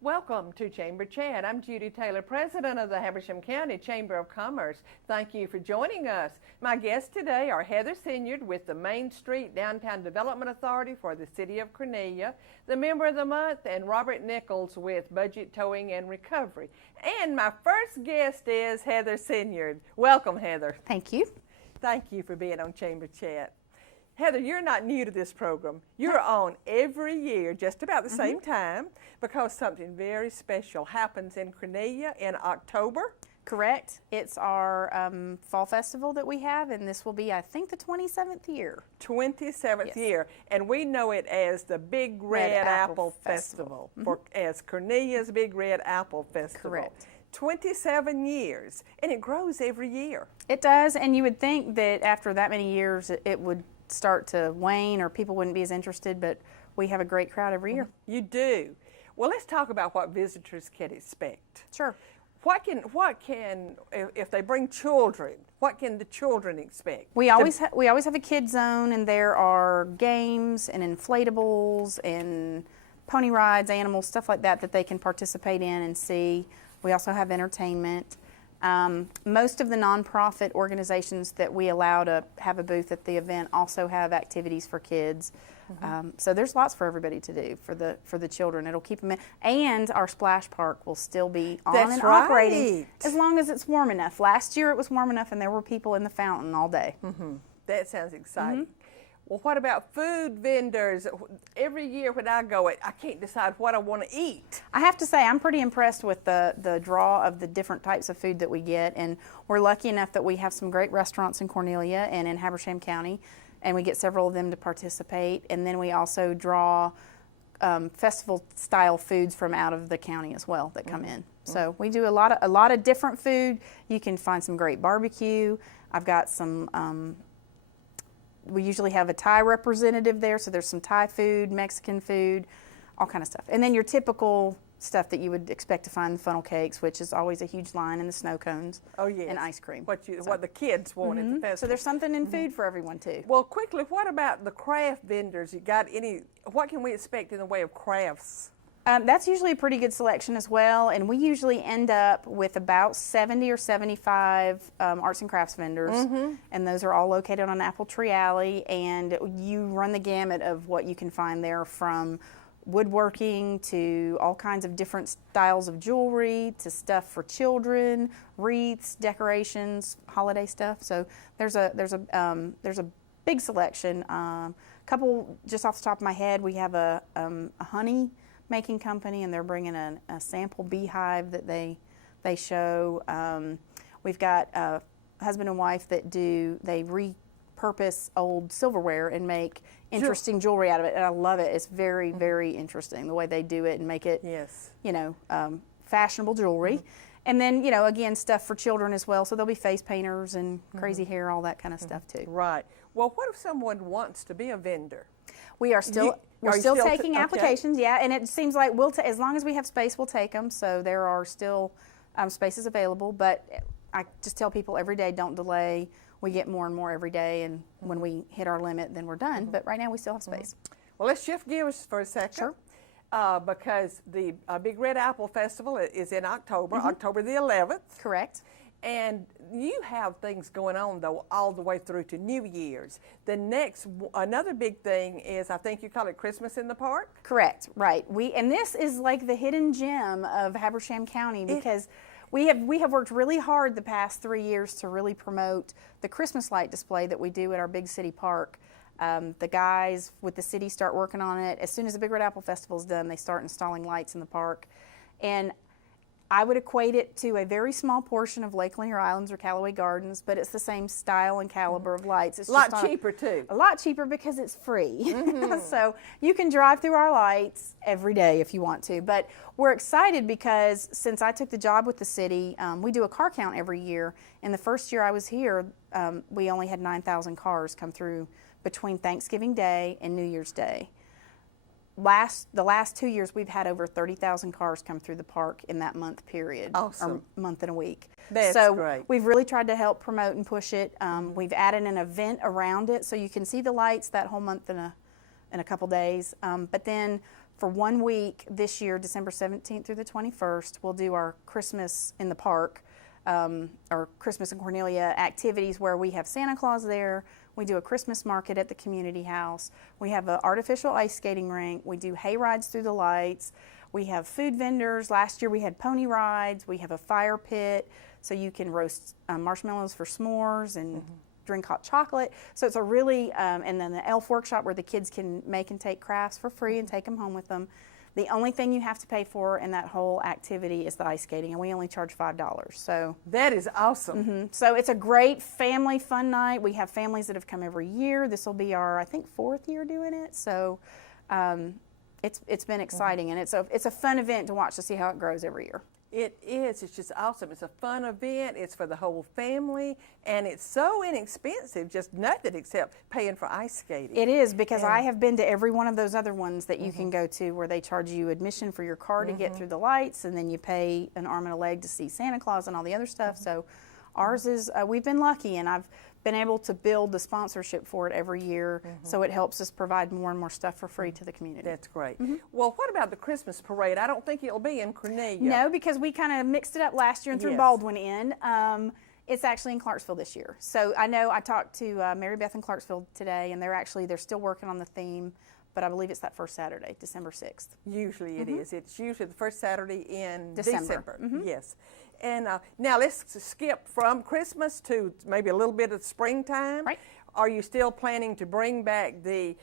Welcome to Chamber Chat. I'm Judy Taylor, President of the Habersham County Chamber of Commerce. Thank you for joining us. My guests today are Heather Senyard with the Main Street Downtown Development Authority for the City of Cornelia, the Member of the Month, and Robert Nichols with Budget Towing and Recovery. And my first guest is Heather Senyard. Welcome, Heather. Thank you. Thank you for being on Chamber Chat. Heather, you're not new to this program. You're on every year, just about the same time, because something very special happens in Cornelia in October. Correct. It's our fall festival that we have, and this will be, I think, the 27th year. 27th year, and we know it as the Big Red Apple Festival, as Cornelia's Big Red Apple Festival. Correct. 27 years, and it grows every year. It does, and you would think that after that many years it would start to wane or people wouldn't be as interested, but we have a great crowd every year. You do. Well, let's talk about what visitors can expect. Sure. What can if they bring children, what can the children expect? We always have a kid zone, and there are games and inflatables and pony rides, animals, stuff like that they can participate in and see. We also have entertainment. Most of the nonprofit organizations that we allow to have a booth at the event also have activities for kids. So there's lots for everybody to do for the children. It'll keep them in, and our splash park will still be on and operating as long as it's warm enough. Last year it was warm enough, and there were people in the fountain all day. That sounds exciting. Well, what about food vendors? Every year when I go, I can't decide what I want to eat. I have to say, I'm pretty impressed with the draw of the different types of food that we get, and we're lucky enough that we have some great restaurants in Cornelia and in Habersham County, and we get several of them to participate. And then we also draw festival-style foods from out of the county as well that come in. So we do a lot of different food. You can find some great barbecue. I've got some. We usually have a Thai representative there, so there's some Thai food, Mexican food, all kind of stuff. And then your typical stuff that you would expect to find in funnel cakes, which is always a huge line, and the snow cones. Oh, yes. And ice cream. What the kids want at the festival. So there's something in food for everyone too. Well, quickly, what about the craft vendors? What can we expect in the way of crafts? That's usually a pretty good selection as well, and we usually end up with about 70 or 75 arts and crafts vendors, and those are all located on Apple Tree Alley, and you run the gamut of what you can find there, from woodworking to all kinds of different styles of jewelry to stuff for children, wreaths, decorations, holiday stuff. So there's a big selection. Couple just off the top of my head, we have a honey making company, and they're bringing a sample beehive that they show. We've got a husband and wife that they repurpose old silverware and make interesting jewelry out of it, and I love it. It's very, very interesting the way they do it and make it, fashionable jewelry. And then, again, stuff for children as well. So there'll be face painters and crazy hair, all that kind of stuff too. Right. Well, what if someone wants to be a vendor? We are still taking applications, and it seems like as long as we have space, we'll take them. So there are still spaces available, but I just tell people every day, don't delay. We get more and more every day, and when we hit our limit, then we're done. But right now, we still have space. Well, let's shift gears for a second. Sure. Because the Big Red Apple Festival is in October, October the 11th. Correct. And you have things going on, though, all the way through to New Year's. Another big thing is, I think you call it Christmas in the Park? Correct, right. And this is like the hidden gem of Habersham County, because we have worked really hard the past 3 years to really promote the Christmas light display that we do at our big city park. The guys with the city start working on it. As soon as the Big Red Apple Festival is done, they start installing lights in the park. And I would equate it to a very small portion of Lake Lanier Islands or Callaway Gardens, but it's the same style and caliber of lights. It's a lot just cheaper too. A lot cheaper because it's free. So you can drive through our lights every day if you want to. But we're excited because since I took the job with the city, we do a car count every year. And the first year I was here, we only had 9,000 cars come through between Thanksgiving Day and New Year's Day. The last 2 years, we've had over 30,000 cars come through the park in that month period. Awesome. Or month and a week. That's so great. We've really tried to help promote and push it. We've added an event around it so you can see the lights that whole month in a couple days. But then for 1 week this year, December 17th through the 21st, we'll do our Christmas in the park, or Christmas in Cornelia activities where we have Santa Claus there. We do a Christmas market at the community house. We have an artificial ice skating rink. We do hay rides through the lights. We have food vendors. Last year we had pony rides. We have a fire pit so you can roast marshmallows for s'mores and drink hot chocolate. So it's a really, and then the elf workshop where the kids can make and take crafts for free and take them home with them. The only thing you have to pay for in that whole activity is the ice skating, and we only charge $5. So that is awesome. So it's a great family fun night. We have families that have come every year. This will be our, I think, 4th year doing it. So it's been exciting, and it's a fun event to watch to see how it grows every year. It is. It's just awesome. It's a fun event. It's for the whole family, and it's so inexpensive, just nothing except paying for ice skating. It is, because I have been to every one of those other ones that you can go to where they charge you admission for your car to get through the lights, and then you pay an arm and a leg to see Santa Claus and all the other stuff. So ours is, we've been lucky, and I've been able to build the sponsorship for it every year, so it helps us provide more and more stuff for free to the community. That's great. Well, what about the Christmas parade? I don't think it'll be in Cornelia. No, because we kind of mixed it up last year and threw Baldwin in. It's actually in Clarksville this year. So I know I talked to Mary Beth in Clarksville today, and they're still working on the theme, but I believe it's that first Saturday, December 6th. Usually it is. It's usually the first Saturday in December. Yes. And now let's skip from Christmas to maybe a little bit of springtime. Right. Are you still planning to bring back the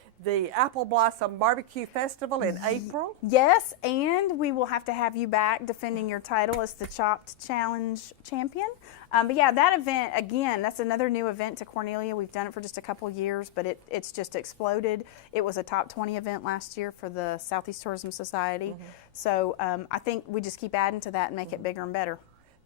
Apple Blossom Barbecue Festival in April? Yes, and we will have to have you back defending your title as the Chopped Challenge champion. But yeah, that event, again, that's another new event to Cornelia. We've done it for just a couple years, but it's just exploded. It was a top 20 event last year for the Southeast Tourism Society. So I think we just keep adding to that and make it bigger and better.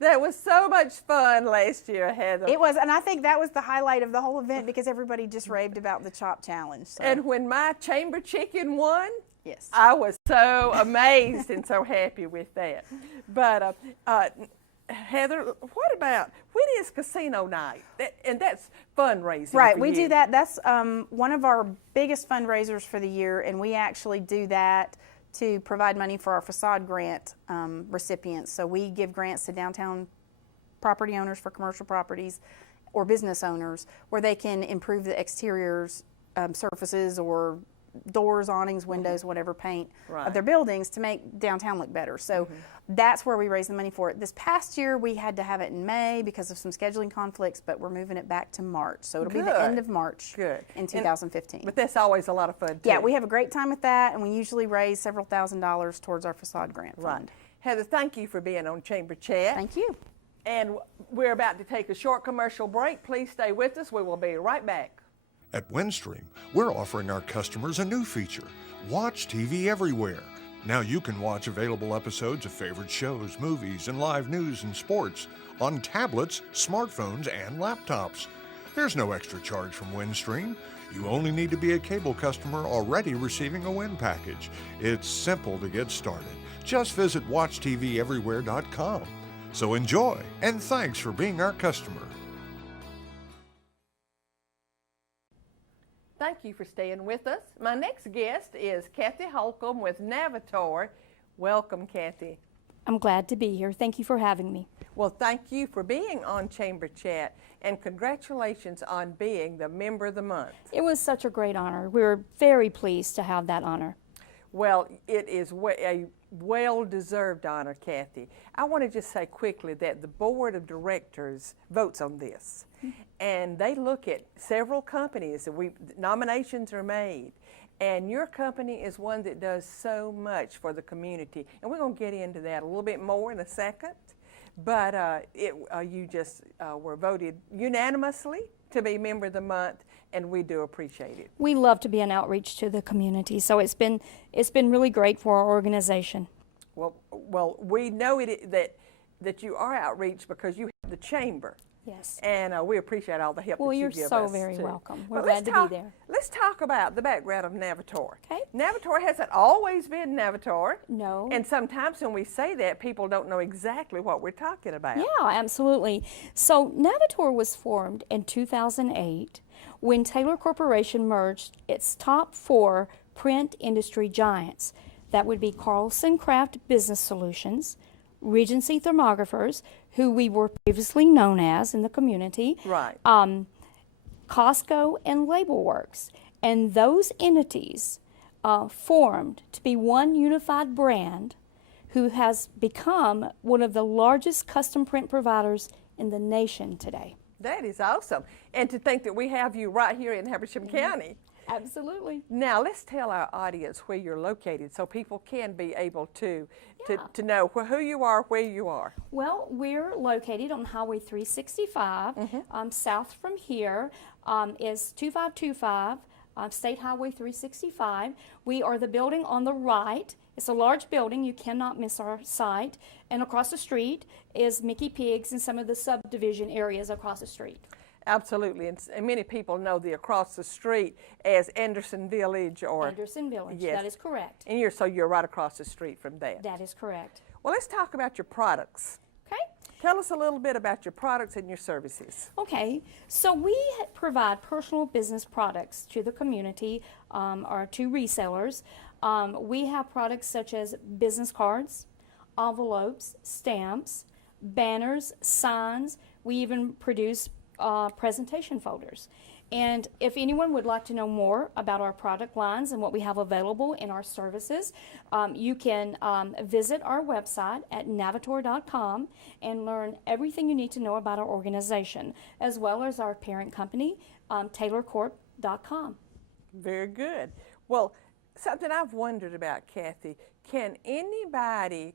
That was so much fun last year, Heather. It was, and I think that was the highlight of the whole event because everybody just raved about the Chop Challenge. So. And when my chamber chicken won, yes, I was so amazed and so happy with that. But Heather, when is casino night? And that's fundraising. Right, for we you. do that. That's one of our biggest fundraisers for the year, and we actually do that to provide money for our facade grant recipients. So we give grants to downtown property owners for commercial properties or business owners where they can improve the exteriors, surfaces or doors, awnings, windows, whatever paint of their buildings to make downtown look better. So that's where we raise the money for it. This past year we had to have it in May because of some scheduling conflicts, but we're moving it back to March. So it'll be the end of March in 2015. But that's always a lot of fun too. Yeah, we have a great time with that, and we usually raise several $1,000s towards our facade grant fund. Right. Heather, thank you for being on Chamber Chat. Thank you. And we're about to take a short commercial break. Please stay with us. We will be right back. At Windstream, we're offering our customers a new feature, Watch TV Everywhere. Now you can watch available episodes of favorite shows, movies, and live news and sports on tablets, smartphones, and laptops. There's no extra charge from Windstream. You only need to be a cable customer already receiving a Wind package. It's simple to get started. Just visit WatchTVEverywhere.com. So enjoy, and thanks for being our customer. Thank you for staying with us. My next guest is Kathy Holcomb with Navitor. Welcome, Kathy. I'm glad to be here. Thank you for having me. Well, thank you for being on Chamber Chat, and congratulations on being the Member of the Month. It was such a great honor. We were very pleased to have that honor. Well, it is a well-deserved honor, Kathy. I want to just say quickly that the Board of Directors votes on this. and they look at several companies, and nominations are made. And your company is one that does so much for the community. And we're going to get into that a little bit more in a second. But you just were voted unanimously to be Member of the Month, and we do appreciate it. We love to be an outreach to the community, so it's been really great for our organization. Well, we know that you are outreach because you have the chamber. Yes. And we appreciate all the help that you give us. Well, you're so very too. welcome. We're Well, glad to be there. Let's talk about the background of Navitor. Okay. Navitor hasn't always been Navitor. No. And sometimes when we say that, people don't know exactly what we're talking about. Yeah, absolutely. So Navitor was formed in 2008 when Taylor Corporation merged its top 4 print industry giants. That would be Carlson Craft Business Solutions, Regency Thermographers, who we were previously known as in the community, Right. Costco, and Label Works. And those entities formed to be one unified brand who has become one of the largest custom print providers in the nation today. That is awesome. And to think that we have you right here in Habersham County. Absolutely. Now, let's tell our audience where you're located so people can be able to know who you are, where you are. Well, we're located on Highway 365. South from here is 2525 State Highway 365. We are the building on the right. It's a large building. You cannot miss our site. And across the street is Mickey Pigs and some of the subdivision areas across the street. Absolutely, and many people know the across the street as Anderson Village or Anderson Village, yes. That is correct. And you're right across the street from that. That is correct. Well, let's talk about your products. Okay. Tell us a little bit about your products and your services. Okay, so we provide personal business products to the community, or to resellers. We have products such as business cards, envelopes, stamps, banners, signs. We even produce presentation folders. And if anyone would like to know more about our product lines and what we have available in our services, you can visit our website at navitor.com and learn everything you need to know about our organization, as well as our parent company, taylorcorp.com. Very good. Well, something I've wondered about, Kathy, can anybody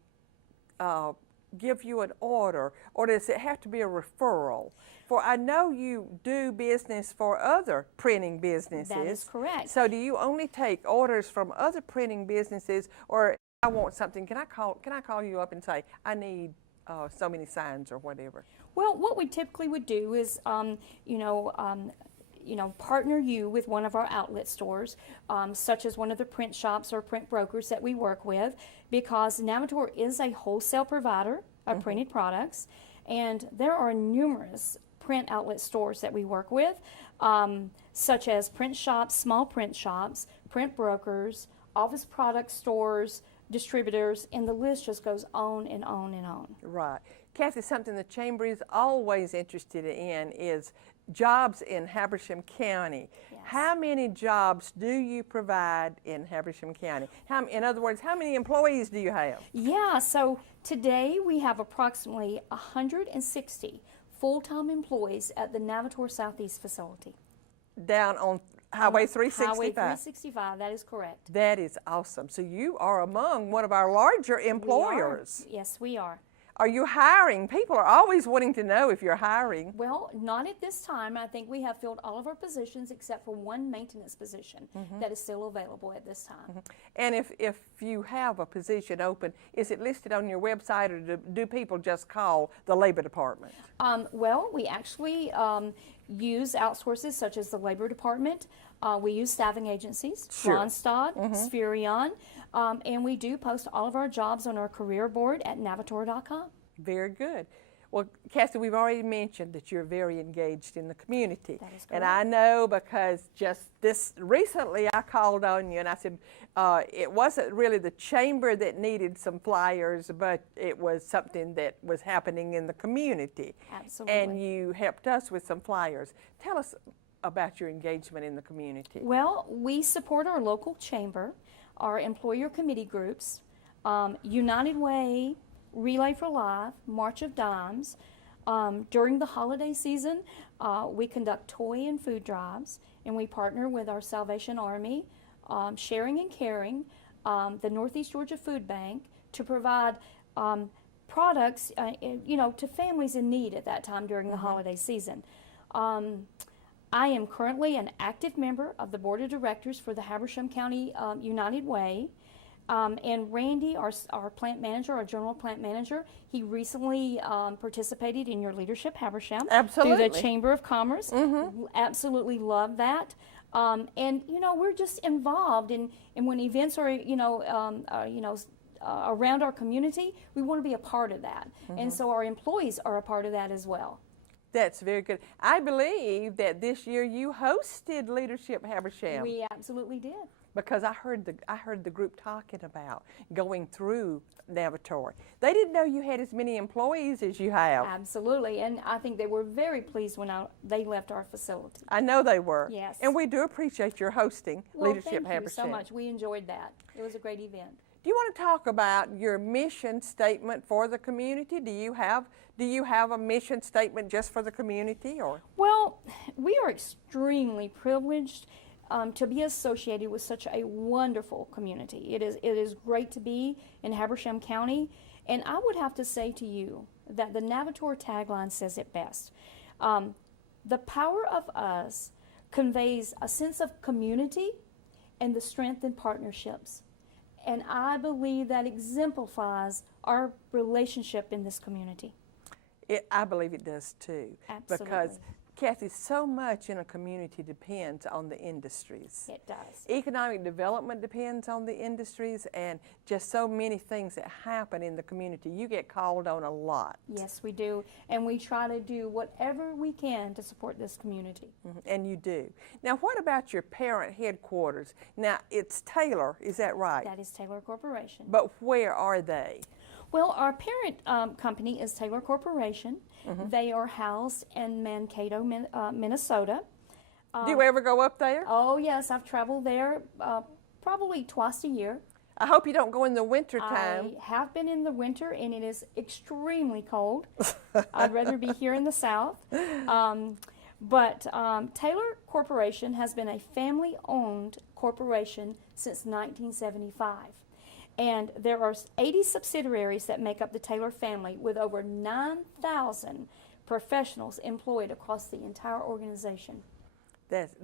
give you an order, or does it have to be a referral? For I know you do business for other printing businesses. That is correct. So do you only take orders from other printing businesses, or if I want something, can I call you up and say, I need so many signs or whatever? Well, what we typically would do is, partner you with one of our outlet stores, such as one of the print shops or print brokers that we work with, because Navitor is a wholesale provider of printed products, and there are numerous print outlet stores that we work with, such as print shops, small print shops, print brokers, office product stores, distributors, and the list just goes on and on and on. Right. Kathy, something the Chamber is always interested in is jobs in Habersham County. Yes. How many jobs do you provide in Habersham County? In other words, how many employees do you have? Yeah, so today we have approximately 160 full-time employees at the Navitor Southeast facility. Down on Highway 365? Highway 365, that is correct. That is awesome. So you are among one of our larger employers. Yes, we are. Are you hiring? People are always wanting to know if you're hiring. Well, not at this time. I think we have filled all of our positions except for one maintenance position that is still available at this time. And if you have a position open, is it listed on your website, or do people just call the Labor Department? Well, we actually use outsources such as the Labor Department. We use staffing agencies, Sure. Ronstadt, Spherion, and we do post all of our jobs on our career board at navitor.com. Very good. Well, Kathy, we've already mentioned that you're very engaged in the community. That is and correct. I know because just recently I called on you and I said it wasn't really the Chamber that needed some flyers, but it was something that was happening in the community. Absolutely. And you helped us with some flyers. Tell us about your engagement in the community. Well, we support our local chamber, our employer committee groups, United Way, Relay for Life, March of Dimes, During the holiday season, we conduct toy and food drives, and we partner with our Salvation Army, Sharing and Caring, the Northeast Georgia Food Bank to provide products, to families in need at that time during the holiday season. I am currently an active member of the Board of Directors for the Habersham County United Way. And Randy, our plant manager, our general plant manager, he recently participated in your Leadership Habersham through the Chamber of Commerce. Absolutely love that. And we're just involved in when events are around our community, we want to be a part of that. And so our employees are a part of that as well. That's very good. I believe that this year you hosted Leadership Habersham. We absolutely did. Because I heard the group talking about going through Navitor. They didn't know you had as many employees as you have. Absolutely, and I think they were very pleased when they left our facility. I know they were. Yes. And we do appreciate your hosting Leadership Habersham. Thank you so much. We enjoyed that. It was a great event. Do you want to talk about your mission statement for the community? Do you have a mission statement just for the community, or? Well, we are extremely privileged to be associated with such a wonderful community. It is great to be in Habersham County, and I would have to say to you that the Navitor tagline says it best. The power of us conveys a sense of community and the strength in partnerships. And I believe that exemplifies our relationship in this community. I believe it does too. Absolutely. Because, Kathy, so much in a community depends on the industries. It does. Economic development depends on the industries, and just so many things that happen in the community. You get called on a lot. Yes, we do. And we try to do whatever we can to support this community. And you do. Now, what about your parent headquarters? Now, it's Taylor, is that right? That is Taylor Corporation. But where are they? Well, our parent company is Taylor Corporation. They are housed in Mankato, Minnesota. Do you ever go up there? Oh, yes. I've traveled there probably twice a year. I hope you don't go in the winter time. I have been in the winter, and it is extremely cold. I'd rather be here in the south. But Taylor Corporation has been a family-owned corporation since 1975. And there are 80 subsidiaries that make up the Taylor family, with over 9,000 professionals employed across the entire organization. That's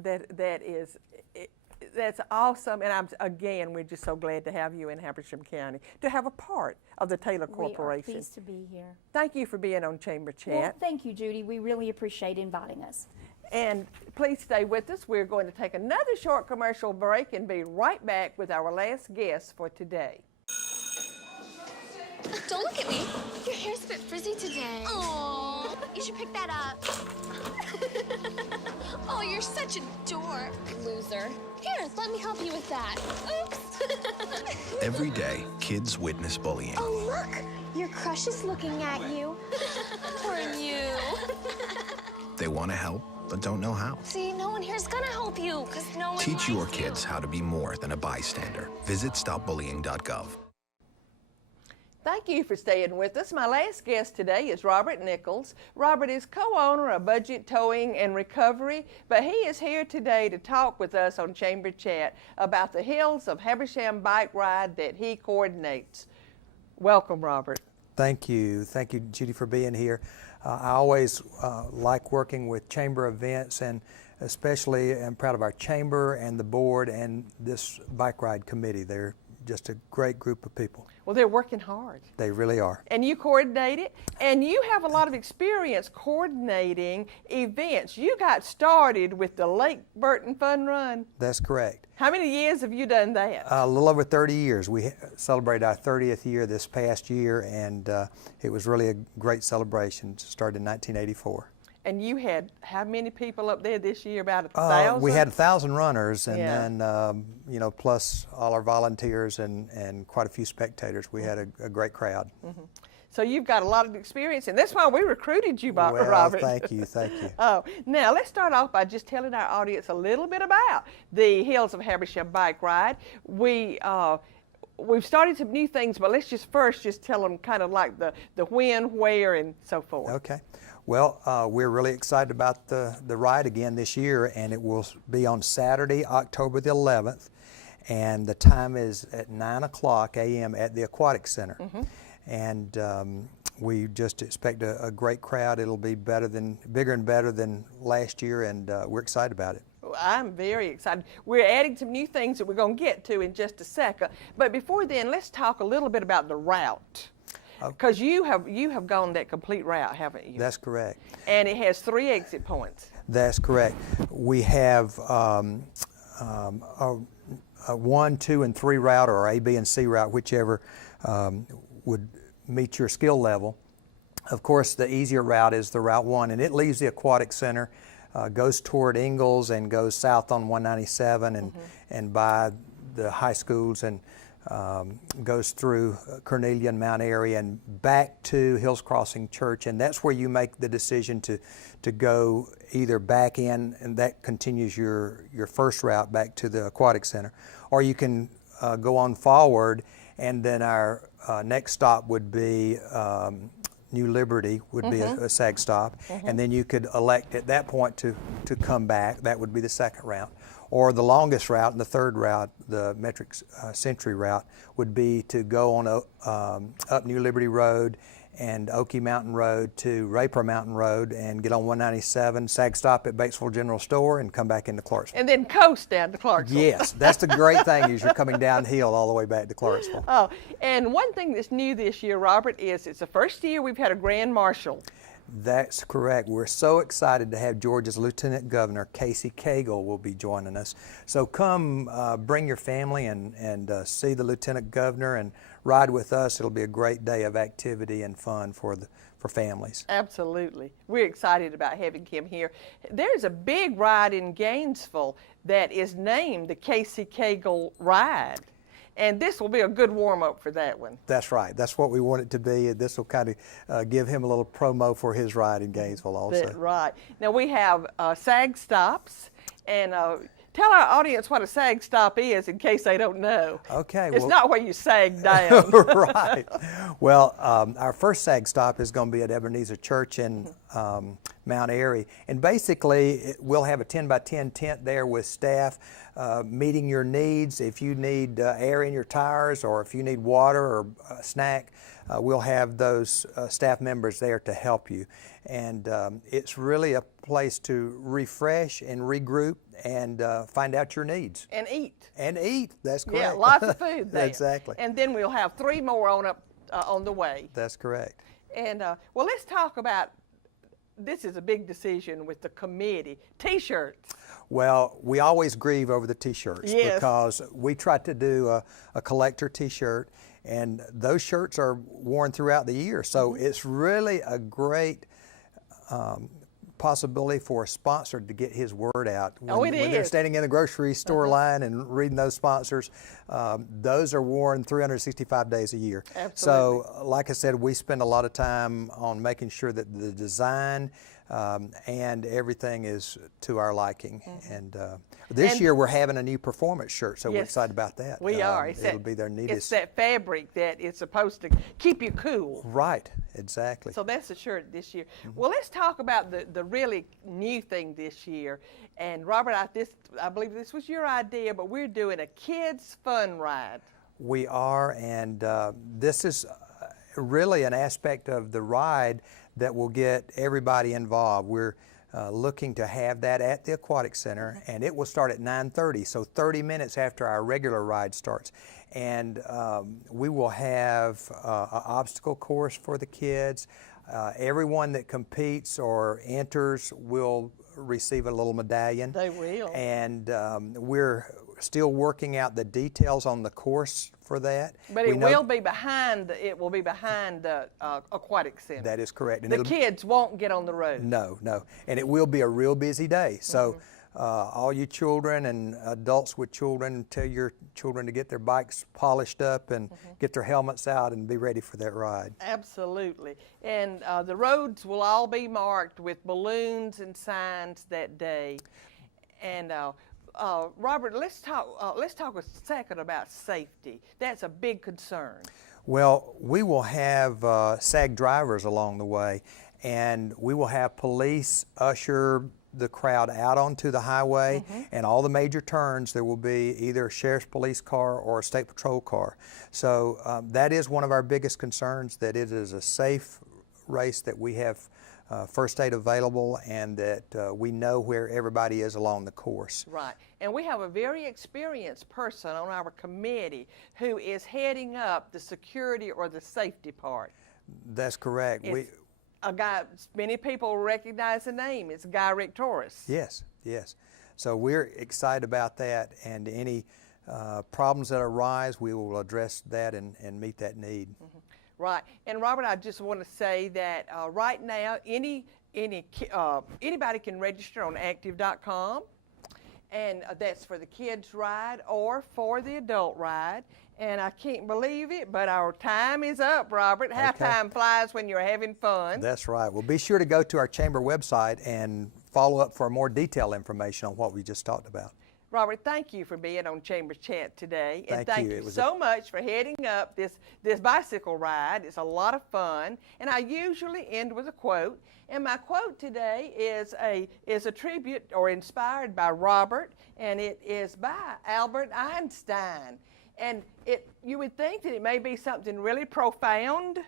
awesome, and we're just so glad to have you in Habersham County, to have a part of the Taylor Corporation. We are pleased to be here. Thank you for being on Chamber Chat. Well, thank you, Judy. We really appreciate inviting us. And please stay with us. We're going to take another short commercial break and be right back with our last guest for today. Don't look at me. Your hair's a bit frizzy today. Oh, you should pick that up. Oh, you're such a dork. Loser. Here, let me help you with that. Oops. Every day, kids witness bullying. Oh, look. Your crush is looking at you. Poor you. They want to help, but don't know how. See, no one here's gonna help you, because no one Teach your likes you. kids how to be more than a bystander. Visit stopbullying.gov. Thank you for staying with us. My last guest today is Robert Nichols. Robert is co-owner of Budget Towing and Recovery, but he is here today to talk with us on Chamber Chat about the Hills of Habersham bike ride that he coordinates. Welcome, Robert. Thank you, Judy, for being here. I always like working with chamber events, and especially I'm proud of our chamber and the board and this bike ride committee. They're just a great group of people. Well, they're working hard. They really are. And you coordinate it, and you have a lot of experience coordinating events. You got started with the Lake Burton Fun Run. That's correct. How many years have you done that? A little over 30 years. We celebrated our 30th year this past year, and it was really a great celebration. It started in 1984. And you had how many people up there this year? About 1,000? We had 1,000 runners, and Yeah. then plus all our volunteers and quite a few spectators. We had a great crowd. So you've got a lot of experience, and that's why we recruited you, Well, Robert. thank you. Oh, now let's start off by just telling our audience a little bit about the Hills of Habersham bike ride. We've started some new things, but let's just tell them kind of like the when, where, and so forth. Okay. Well, we're really excited about the ride again this year, and it will be on Saturday, October the 11th, and the time is at 9 o'clock a.m. at the Aquatic Center. And we just expect a great crowd. It'll be bigger and better than last year, and we're excited about it. I'm very excited. We're adding some new things that we're going to get to in just a second. But before then, let's talk a little bit about the route. Because you have gone that complete route, haven't you? That's correct. And it has 3 exit points. That's correct. We have a 1, 2, and 3 route, or A, B, and C route, whichever would meet your skill level. Of course, the easier route is the Route 1, and it leaves the Aquatic Center, goes toward Ingalls, and goes south on 197 and by the high schools, and goes through Cornelia and Mount Airy and back to Hills Crossing Church, and that's where you make the decision to go either back in, and that continues your first route back to the Aquatic Center, or you can go on forward, and then our next stop would be New Liberty would be a SAG stop, and then you could elect at that point to come back. That would be the second route. Or the longest route, and the third route, the Metric Century route, would be to go on up New Liberty Road and Okie Mountain Road to Raper Mountain Road and get on 197, SAG stop at Batesville General Store, and come back into Clarksville. And then coast down to Clarksville. Yes, that's the great thing is you're coming downhill all the way back to Clarksville. Oh, and one thing that's new this year, Robert, is it's the first year we've had a Grand Marshal. That's correct. We're so excited to have Georgia's Lieutenant Governor, Casey Cagle, will be joining us. So come bring your family and see the Lieutenant Governor and ride with us. It'll be a great day of activity and fun for families. Absolutely. We're excited about having him here. There's a big ride in Gainesville that is named the Casey Cagle Ride. And this will be a good warm-up for that one. That's right. That's what we want it to be. This will kind of give him a little promo for his ride in Gainesville also. That's right. Now we have SAG stops, and tell our audience what a SAG stop is in case they don't know. Okay. It's not where you sag down. Right. Well, our first SAG stop is going to be at Ebenezer Church in Mount Airy. And basically, we'll have a 10-by-10 tent there with staff meeting your needs. If you need air in your tires, or if you need water or a snack, we'll have those staff members there to help you. And it's really a place to refresh and regroup and find out your needs. And eat. And eat, that's correct. Yeah, lots of food there. Exactly. And then we'll have 3 more on the way. That's correct. And well, let's talk about, this is a big decision with the committee, T-shirts. Well, we always grieve over the T-shirts. Yes. Because we try to do a collector T-shirt, and those shirts are worn throughout the year. So it's really a great possibility for a sponsor to get his word out. When they're standing in the grocery store line and reading those sponsors, those are worn 365 days a year. Absolutely. So, like I said, we spend a lot of time on making sure that the design and everything is to our liking. And this year we're having a new performance shirt, so we're excited about that. We are. It'll be their neatest. It's that fabric that is supposed to keep you cool. Right, exactly. So that's the shirt this year. Well, let's talk about the really new thing this year. And Robert, I believe this was your idea, but we're doing a kids fun ride. We are, and this is really an aspect of the ride that will get everybody involved. We're looking to have that at the Aquatic Center, and it will start at 9:30, so 30 minutes after our regular ride starts. And we will have an obstacle course for the kids. Everyone that competes or enters will receive a little medallion. They will. And we're still working out the details on the course for that. But it will be behind the Aquatic Center. That is correct. And the kids won't get on the road. No, no. And it will be a real busy day. So all you children and adults with children, tell your children to get their bikes polished up and get their helmets out and be ready for that ride. Absolutely. And the roads will all be marked with balloons and signs that day. And Robert, let's talk a second about safety. That's a big concern. Well, we will have SAG drivers along the way, and we will have police usher the crowd out onto the highway, and all the major turns there will be either a sheriff's police car or a state patrol car. So that is one of our biggest concerns, that it is a safe race, that we have first aid available, and that we know where everybody is along the course. Right. And we have a very experienced person on our committee who is heading up the security or the safety part. That's correct. It's a guy, many people recognize the name. It's Guy Rictoris. Yes, yes. So we're excited about that, and any problems that arise, we will address that and meet that need. Right. And Robert, I just want to say that right now, anybody can register on active.com, and that's for the kids' ride or for the adult ride. And I can't believe it, but our time is up, Robert. How time flies when you're having fun. That's right. Well, be sure to go to our chamber website and follow up for more detailed information on what we just talked about. Robert, thank you for being on Chamber Chat today. And thank you. you so much for heading up this bicycle ride. It's a lot of fun. And I usually end with a quote. And my quote today is a tribute or inspired by Robert, and it is by Albert Einstein. And you would think that it may be something really profound,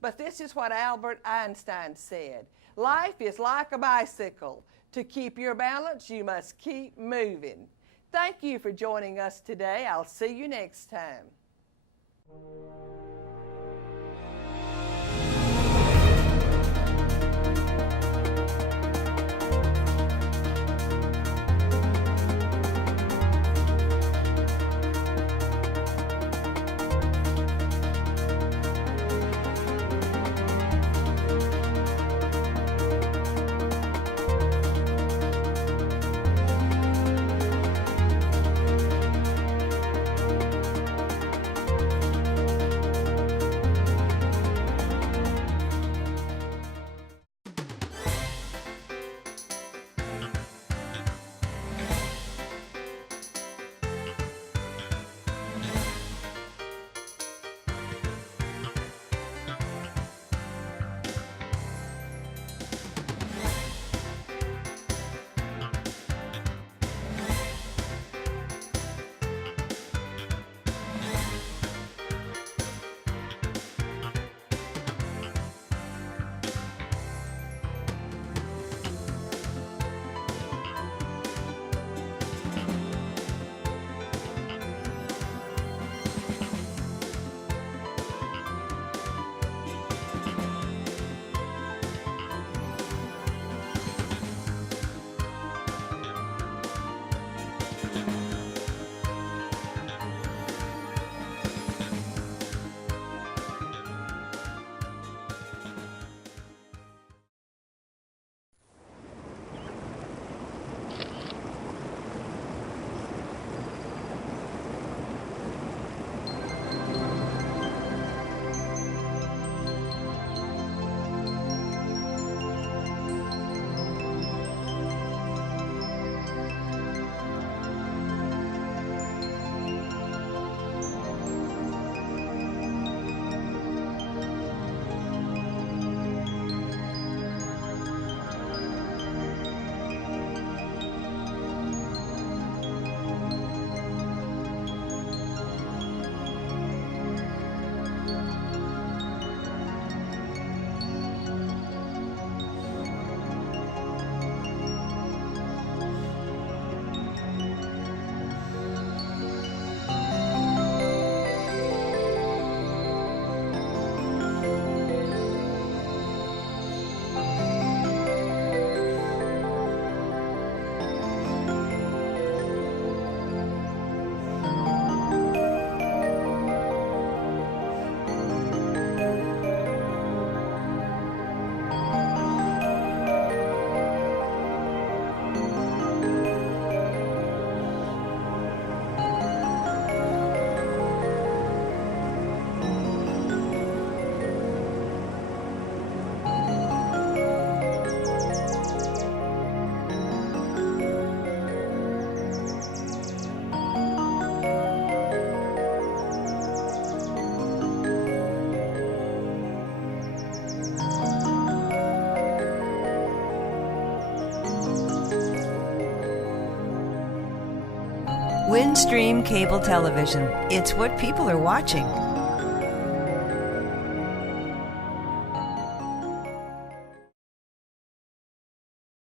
but this is what Albert Einstein said. Life is like a bicycle. To keep your balance, you must keep moving. Thank you for joining us today. I'll see you next time. Windstream Cable Television. It's what people are watching.